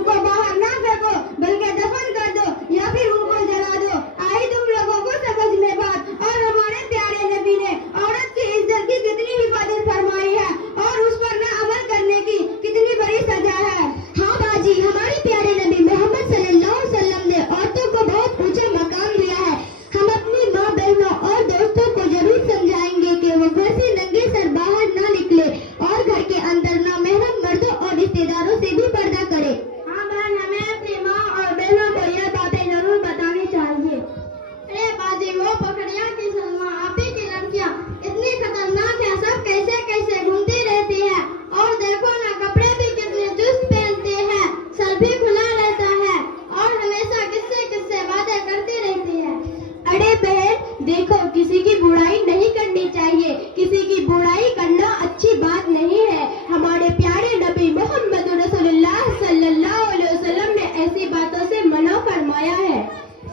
रूह को बाहर ना फेंको बल्कि दफन कर दो या फिर उनको जला दो। आई तुम लोगों को समझ में बात। और हमारे प्यारे नबी ने औरत की इज्जत की कितनी हिफाजत फरमाई है और उस पर न अमल करने की कितनी बड़ी सजा है। हाँ बाजी, हमारे प्यारे नबी मोहम्मद सल्लल्लाहु अलैहि वसल्लम ने औरतों को बहुत ऊंचा मकाम दिया है। हम अपनी माँ बहनों और दोस्तों को जरूर समझाएंगे कि वो घर से नंगे सर बाहर ना निकले और घर के अंदर ना महरम मर्दों और रिश्तेदारों से भी पर्दा करे। हाँ बहन, हमें अपनी माँ और बहनों को यह बातें जरूर बतानी चाहिए। अरे बाजी, वो पकड़िया की सलमा आपी की लड़कियाँ इतनी खतरनाक है, सब कैसे कैसे घूमती रहती है। और देखो ना, कपड़े भी कितने चुस्त पहनती है, सर भी खुला रहता है और हमेशा किससे किससे बातें करती रहती है। अरे बहन देखो, किसी की बुराई नहीं करनी चाहिए, किसी की बुराई करना अच्छी बात नहीं है। हमारे प्यारे नबी मोहम्मद रसूलुल्लाह सल्लल्लाहु अलैहि वसल्लम ने ऐसी बातों से मना फरमाया है।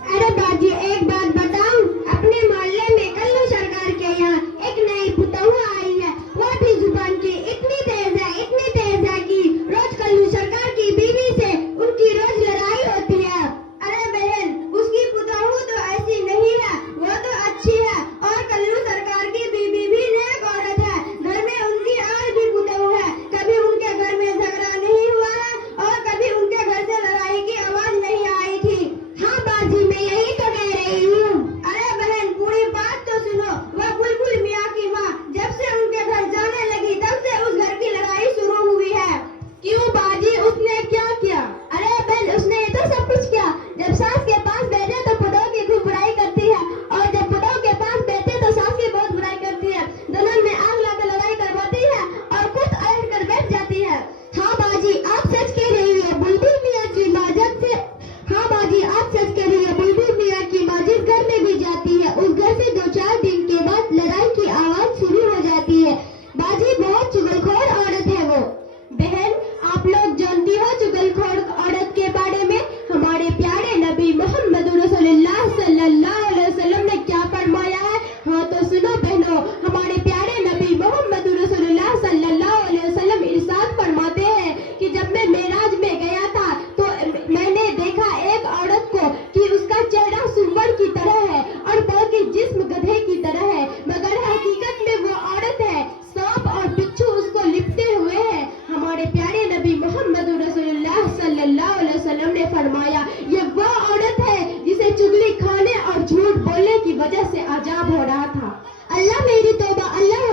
अरे बाजी, एक बात बताऊं, अपने मोहल्ले में कल्लू सरकार के यहाँ एक नई पुतहू आई है। वो भी जुबान की इतनी तेज है कि रोज कल्लू सरकार की बीवी से उनकी रोज लड़ाई होती है। अरे बहन, उसकी पुतहू तो ऐसी नहीं है, वो तो अच्छी है और कल्लू सरकार की बीबी भी नेक औरत है। घर में उनकी और भी पुतहू है, कभी उनके घर में झगड़ा नहीं हुआ है और कभी उनके घर से लड़ाई की आवाज नहीं आई थी। हाँ बाजी, मैं यही तो कह रही हूँ। अरे बहन, पूरी बात तो सुनो। वह बुलबुल मियाँ की माँ जब से उनके घर जाने लगी तब से उस घर की लड़ाई शुरू हुई है। क्यों बाजी, उसने क्या किया? अरे बहन, उसने तो सब कुछ किया। जब सास के पास बैठे तो पुतहू की खूब बुराई करती है और जब पुतहू के पास बैठे तो सास की बहुत बुराई करती है। दोनों में आग लाकर लड़ाई करवाती है और खुद अलट कर बैठ जाती है। हाँ बाजी, आप सच कह रही है। बुलबुल मियाँ की माँ जब से हाँ बाजी, आप सच कह रही है। बुलबुल मियाँ की माँ जिस घर में भी जाती है उस घर से 2-4 दिन के बाद लड़ाई की आवाज शुरू हो जाती है। बाजी, बहुत चुगलखोर औरत है वो। बहन, आप लोग जानती हो चुगलखोर औरत के बारे में? हमारे प्यारे नबी मोहम्मद रसूलुल्लाह सल्लल्लाहु अलैहि वसल्लम ने क्या फरमाया है? हाँ तो सुनो बहनों, हमारे प्यारे नबी मोहम्मद रसूलुल्लाह सल्लल्लाहु अलैहि वसल्लम इरशाद फरमाते हैं कि जब मैं मेराज में गया था तो मैंने देखा एक औरत को कि उसका चेहरा सुअर की तरह है और बाकी जिस्म गधे की तरह है, मगर हकीकत में वो औरत है। सांप और बिच्छू उसको लिपटे हुए हैं। हमारे प्यारे नबी मोहम्मद रसूलुल्लाह सल्लल्लाहु अलैहि वसल्लम ने फरमाया, ये वो औरत है जिसे चुगली खाने और झूठ बोलने की वजह से अजाब हो रहा था। अल्लाह मेरी तौबा, अल्लाह